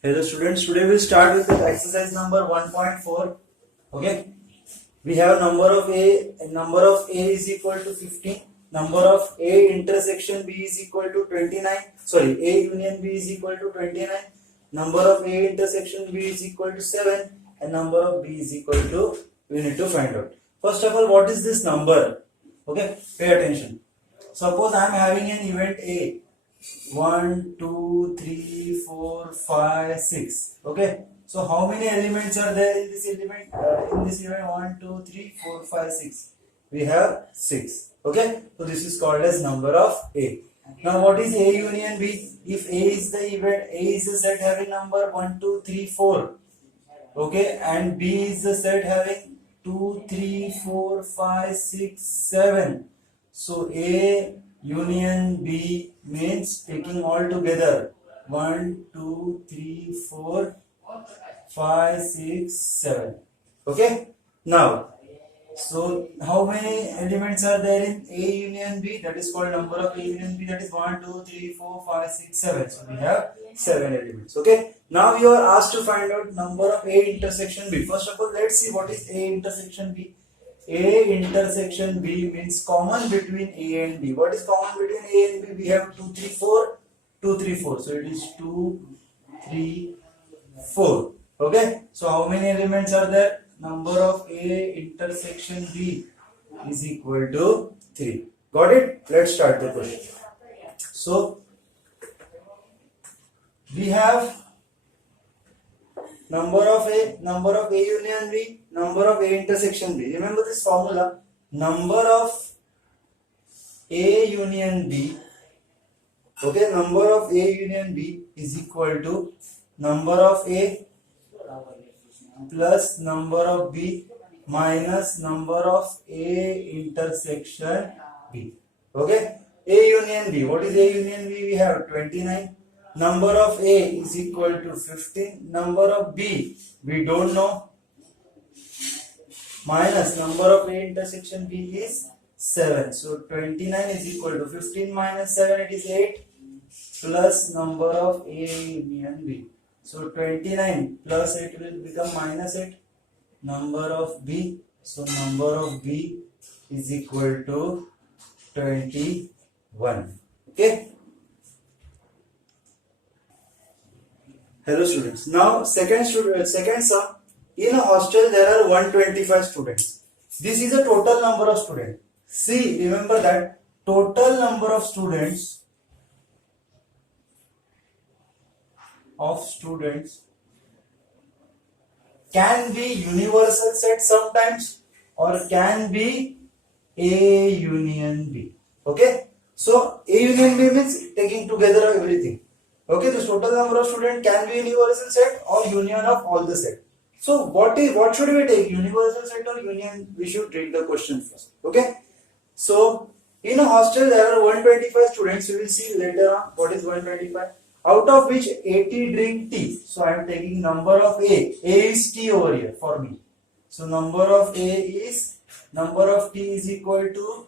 Hello students, today we'll start with the exercise number 1.4. Okay, we have number of A is equal to 15, number of A intersection B is equal to 29, sorry, A union B is equal to 29, number of A intersection B is equal to 7, and number of B is equal to, we need to find out. First of all, what is this number? Okay, pay attention. Suppose I am having an event A. 1, 2, 3, 4, 5, 6. Okay. So how many elements are there in this element? In this event 1, 2, 3, 4, 5, 6. We have 6. Okay. So this is called as number of A. Now what is A union B? If A is the event, A is the set having number 1, 2, 3, 4. Okay. And B is the set having 2, 3, 4, 5, 6, 7. So A union B means taking all together 1, 2, 3, 4, 5, 6, 7. Okay. Now, so how many elements are there in A union B? That is called number of A union B. That is 1, 2, 3, 4, 5, 6, 7. So we have 7 elements. Okay. Now you are asked to find out number of A intersection B. First of all, let's see what is A intersection B. A intersection B means common between A and B. What is common between A and B? We have 2, 3, 4, 2, 3, 4. So it is 2, 3, 4. Okay. So how many elements are there? Number of A intersection B is equal to 3. Got it? Let's start the question. So we have number of A union B, number of A intersection B. Remember this formula. Number of A union B, okay, number of A union B is equal to number of A plus number of B minus number of A intersection B. Okay, A union B. What is A union B? We have 29. Number of A is equal to 15. Number of B we don't know. Minus number of A intersection B is 7. So 29 is equal to 15 minus 7, it is 8, plus number of A union B. So 29 plus 8 will become minus 8. Number of B. So number of B is equal to 21. Okay. Hello students. Now second sum. In a hostel there are 125 students. This is a total number of students. See, remember that total number of students can be universal set sometimes or can be A union B. Okay. So A union B means taking together everything. Okay, the total number of students can be universal set or union of all the set. So what should we take? Universal set or union? We should read the question first. Okay. So in a hostel there are 125 students. We will see later on what is 125. Out of which 80 drink tea. So I am taking number of A. A is T over here for me. So number of tea is equal to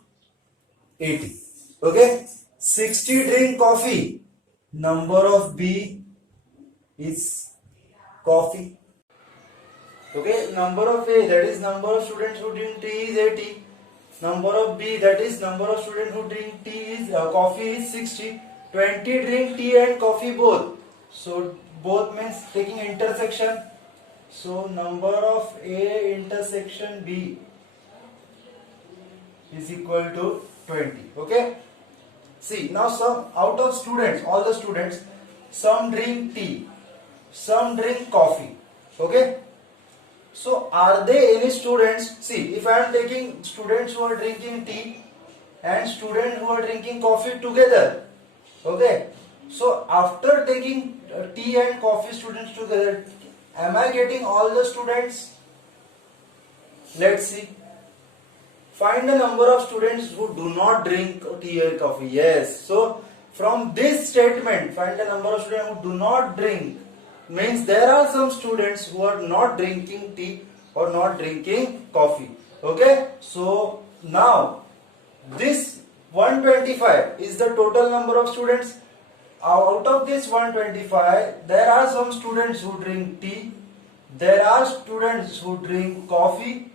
80. Okay. 60 drink coffee. Number of B is coffee. Okay, number of A, that is number of students who drink tea, is 80. Number of B, that is number of students who drink coffee is 60. 20 drink tea and coffee both. So both means taking intersection. So number of A intersection B is equal to 20. Okay. See, now some out of students, all the students, some drink tea, some drink coffee. Okay. So are there any students? See, if I am taking students who are drinking tea and students who are drinking coffee together. Okay. So after taking tea and coffee students together, am I getting all the students? Let's see. Find the number of students who do not drink tea or coffee. Yes. So from this statement, find the number of students who do not drink means there are some students who are not drinking tea or not drinking coffee. Okay. So now this 125 is the total number of students. out of this 125, there are some students who drink tea, there are students who drink coffee,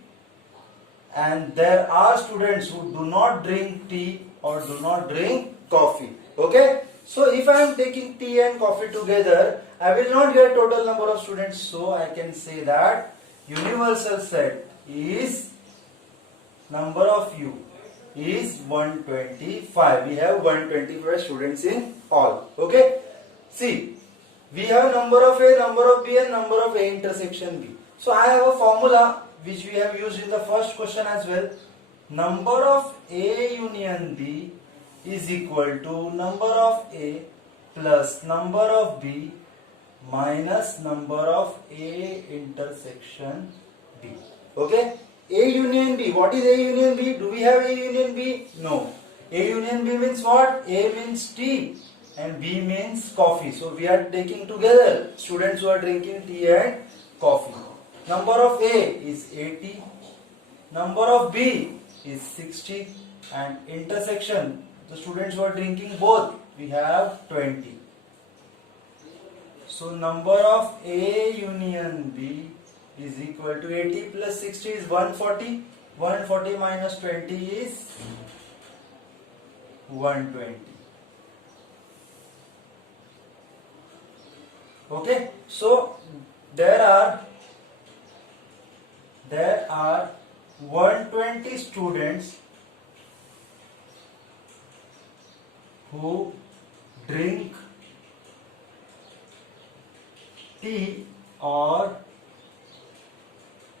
and there are students who do not drink tea or do not drink coffee. Okay, so if I am taking tea and coffee together, I will not get total number of students, so I can say that universal set is number of U is 125. We have 125 students in all. Okay, see, we have number of A, number of B, and number of A intersection B. So I have a formula which we have used in the first question as well. Number of A union B is equal to number of A plus number of B minus number of A intersection B. Okay, A union B. What is A union B? Do we have A union B? No. A union B means what? A means tea and B means coffee. So we are taking together students who are drinking tea and coffee. Number of A is 80, number of B is 60, and intersection, the students who are drinking both, we have 20. So number of A union B is equal to 80 plus 60 is 140. 140 minus 20 is 120. Okay, so there are 120 students who drink tea or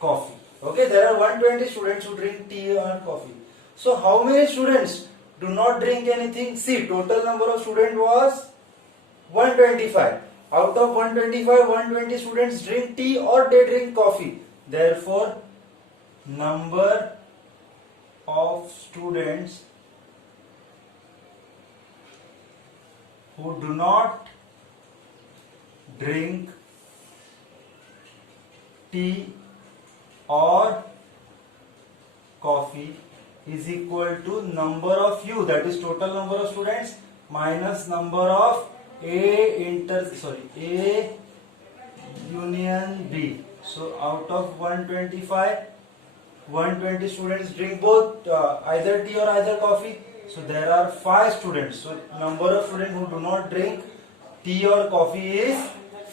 coffee. Okay, there are 120 students who drink tea or coffee. So how many students do not drink anything? See, total number of students was 125. Out of 125, 120 students drink tea or they drink coffee. Therefore, number of students who do not drink tea or coffee is equal to number of U, that is total number of students, minus number of A union B. So out of 125, 120 students drink both either tea or either coffee. So there are 5 students. So number of students who do not drink tea or coffee is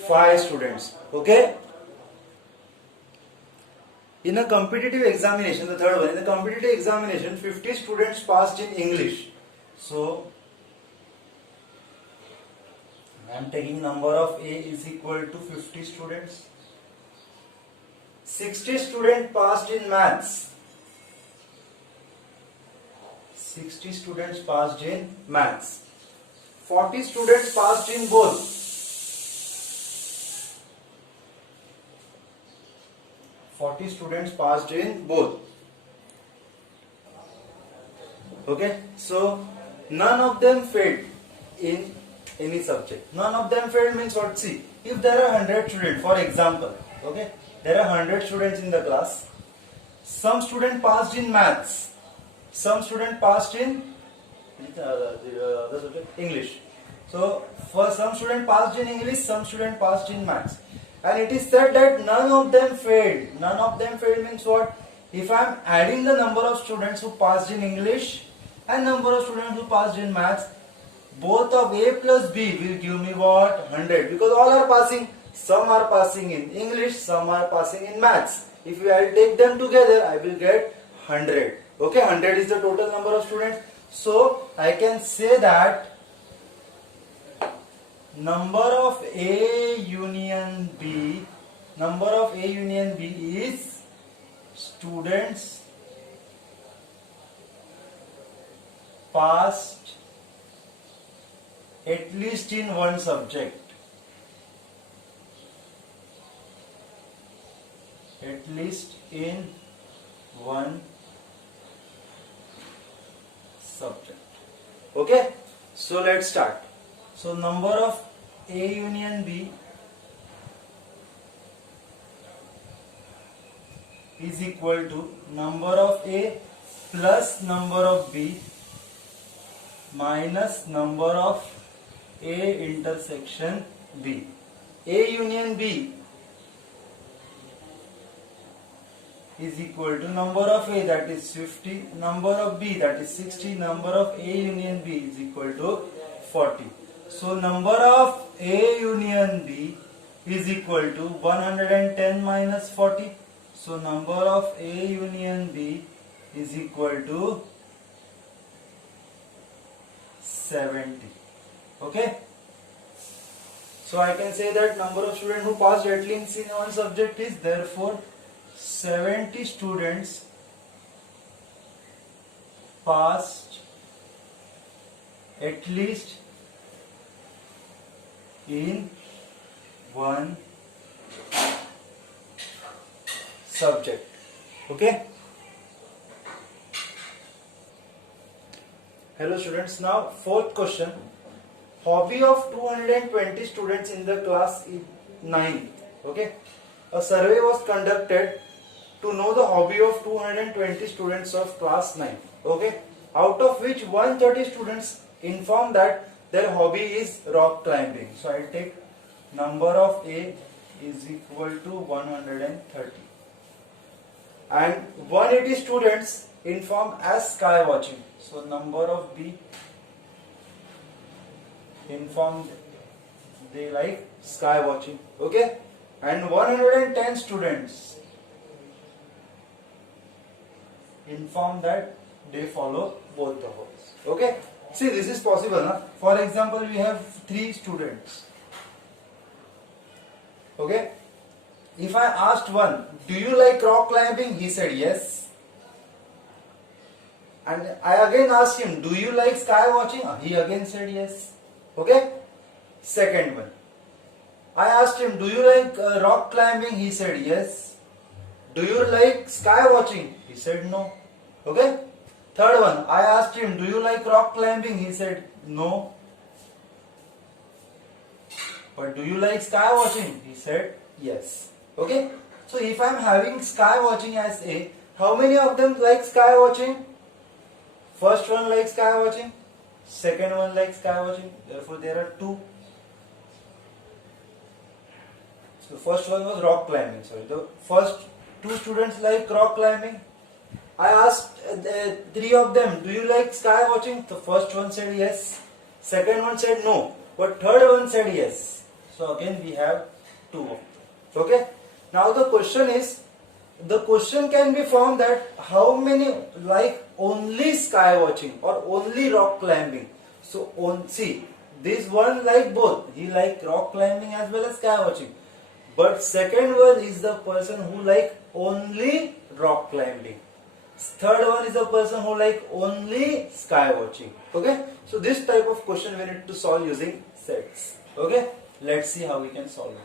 5 students. Okay. In a competitive examination, the third one, in the competitive examination, 50 students passed in English. So I am taking number of A is equal to 50 students. 60 students passed in maths. 60 students passed in maths. 40 students passed in both. 40 students passed in both. Okay, so none of them failed in any subject. None of them failed means what? See, if there are 100 students, for example, okay, there are 100 students in the class. Some student passed in maths. Some student passed in the subject English. So, for some student passed in English, some student passed in maths. And it is said that none of them failed. None of them failed means what? If I am adding the number of students who passed in English and number of students who passed in maths, both of A plus B will give me what? 100. Because all are passing. Some are passing in English, some are passing in maths. If I will take them together, I will get 100. Okay, 100 is the total number of students. So, I can say that number of A union B is students passed at least in one subject. At least in one subject. Okay, so let's start. So number of A union B is equal to number of A plus number of B minus number of A intersection B. A union B is equal to number of A, that is 50, number of B, that is 60, number of A union B is equal to 40. So number of A union B is equal to 110 minus 40. So number of A union B is equal to 70. Okay. So I can say that number of students who passed at least in one subject is therefore 70 students passed at least in one subject. Okay. Hello students, now fourth question. Hobby of 220 students in the class 9. Okay. A survey was conducted to know the hobby of 220 students of class 9. Okay. Out of which 130 students informed that their hobby is rock climbing. So I will take number of A is equal to 130. And 180 students informed as sky watching. So number of B informed they like sky watching. Okay. And 110 students inform that they follow both the hobbies. Okay. See, this is possible. Na? For example, we have 3 students. Okay. If I asked one, do you like rock climbing? He said yes. And I again asked him, do you like sky watching? He again said yes. Okay. Second one. I asked him, do you like rock climbing? He said yes. Do you like sky watching? He said no. Okay. Third one. I asked him, do you like rock climbing? He said no. But do you like sky watching? He said yes. Okay. So if I am having sky watching as A, how many of them like sky watching? First one likes sky watching. Second one likes sky watching. Therefore there are 2. So first one was rock climbing. Sorry, the first 2 students like rock climbing. I asked 3 of them, do you like sky watching? The first one said yes. Second one said no. But third one said yes. So again we have 2 of them. Okay. Now the question is, the question can be formed that how many like only sky watching or only rock climbing. So see, this one like both. He like rock climbing as well as sky watching. But second one is the person who like only rock climbing. Third one is the person who like only sky watching. Okay. So this type of question we need to solve using sets. Okay. Let's see how we can solve it.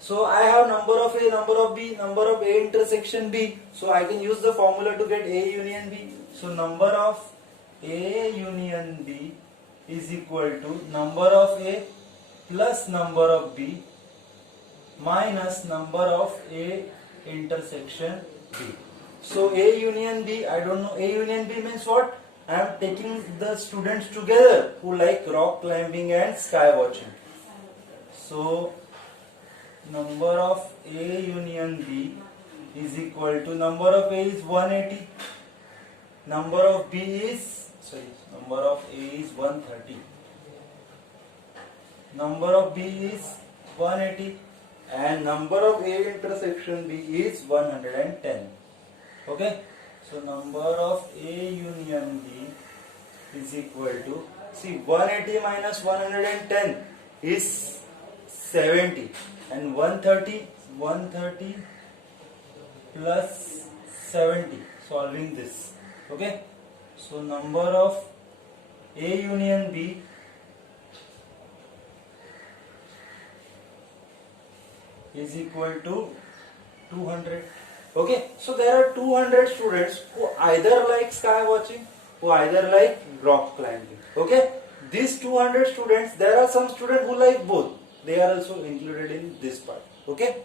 So I have number of A, number of B, number of A intersection B. So I can use the formula to get A union B. So number of A union B is equal to number of A plus number of B minus number of A intersection B. So A union B, I don't know, A union B means what? I am taking the students together who like rock climbing and sky watching. So number of A union B is equal to number of A is 180, number of B is, number of A is 130, number of B is 180 and number of A intersection B is 110. Okay. So number of A union B is equal to, see, 180 minus 110 is 70 and 130 plus 70, solving this. Okay. So number of A union B is equal to 200. Okay. So there are 200 students who either like sky watching, who either like rock climbing. Okay. These 200 students, there are some students who like both. They are also included in this part. Okay.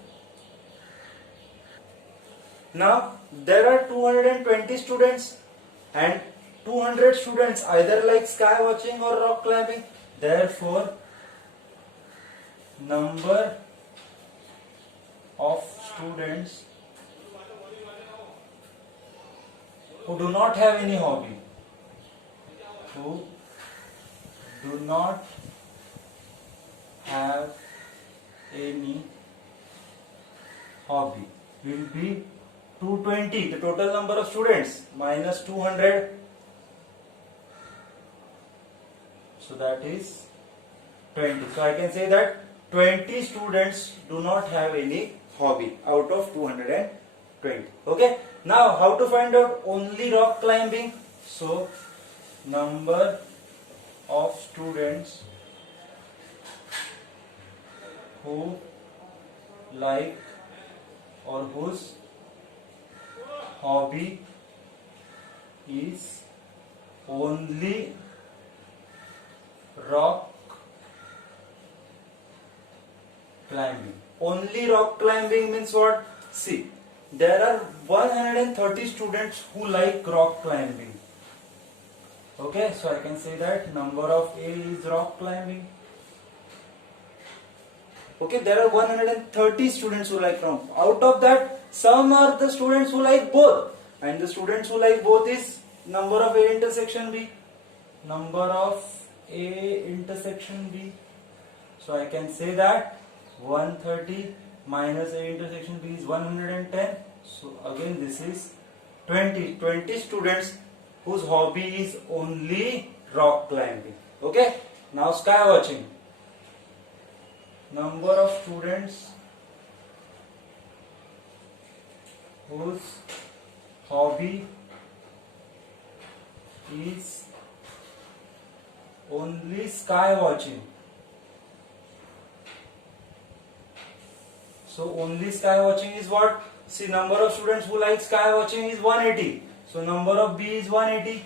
Now there are 220 students and 200 students either like sky watching or rock climbing. Therefore number of students who do not have any hobby, who do not have any hobby will be 220, the total number of students, minus 200, so that is 20. So I can say that 20 students do not have any hobby out of 220. Okay, now how to find out only rock climbing? So number of students who like or whose hobby is only rock climbing. Only rock climbing means what? See, there are 130 students who like rock climbing. Okay, so I can say that number of A is rock climbing. Okay, there are 130 students who like rock. Out of that, some are the students who like both, and the students who like both is number of A intersection B. Number of A intersection B. So I can say that 130 minus A intersection B is 110. So again this is 20 students whose hobby is only rock climbing. Okay, now sky watching. Number of students whose hobby is only sky watching. So only sky watching is what? See, number of students who like sky watching is 180. So number of B is 180.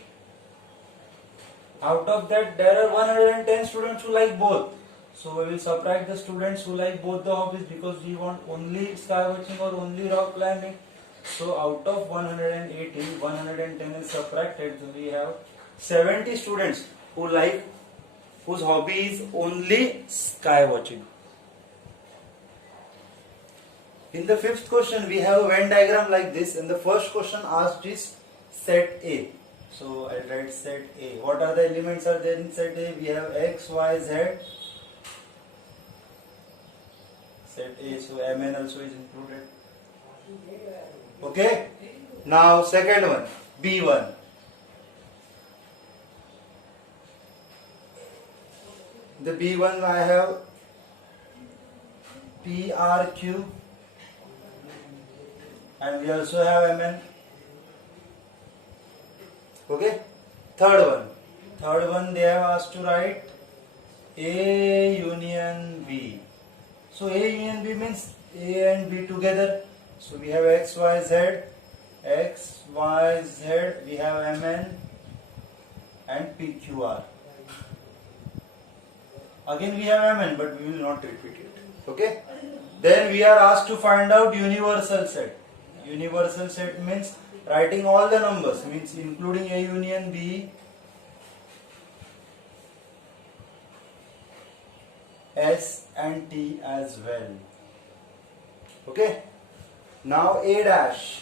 Out of that, there are 110 students who like both. So we will subtract the students who like both the hobbies, because we want only sky watching or only rock climbing. So out of 180, 110 is subtracted. So we have 70 students whose hobby is only sky watching. In the fifth question, we have a Venn diagram like this, and the first question asked is set A. So I write set A. What are the elements are there in set A? We have X, Y, Z. Set A, so Mn also is included. Okay. Now second one, B1. The B1 I have PRQ, and we also have Mn. Okay. Third one they have asked to write A union B. So A union B means A and B together. So we have X, Y, Z. X, Y, Z. We have Mn and PQR. Again we have Mn, but we will not repeat it. Okay. Then we are asked to find out universal set. Universal set means writing all the numbers, means including A union B, S and T as well. Okay. Now A dash.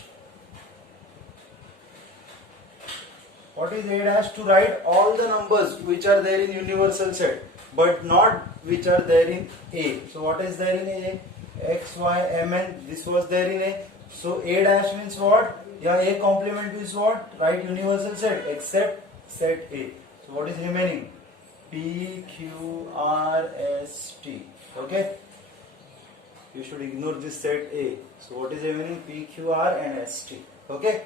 What is A dash? To write all the numbers which are there in universal set, but not which are there in A. So what is there in A? X, Y, Mn. This was there in A. So A dash means what? Yeah, A complement is what? Write universal set except set A. So what is remaining? P, Q, R, S, T. Okay. You should ignore this set A. So what is remaining? P, Q, R and S, T. Okay.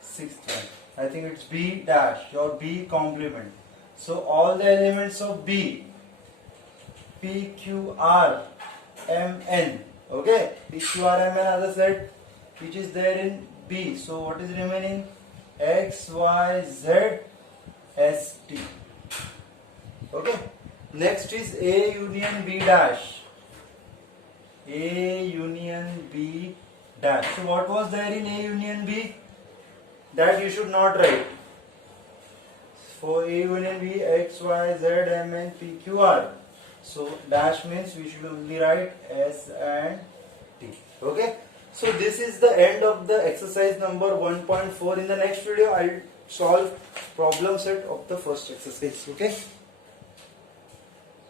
Sixth one. I think it's B dash, your B complement. So all the elements of B, P, Q, R, M, N. Okay. P, Q, R, M, N are the set which is there in B. So what is remaining? X, Y, Z, S, T. Okay. Next is A union B dash. A union B dash. So what was there in A union B? That you should not write. For A union B, X, Y, Z, M, N, P, Q, R. So dash means we should only write S and T. Okay. So this is the end of the exercise number 1.4. In the next video, I'll solve problem set of the first exercise. Okay.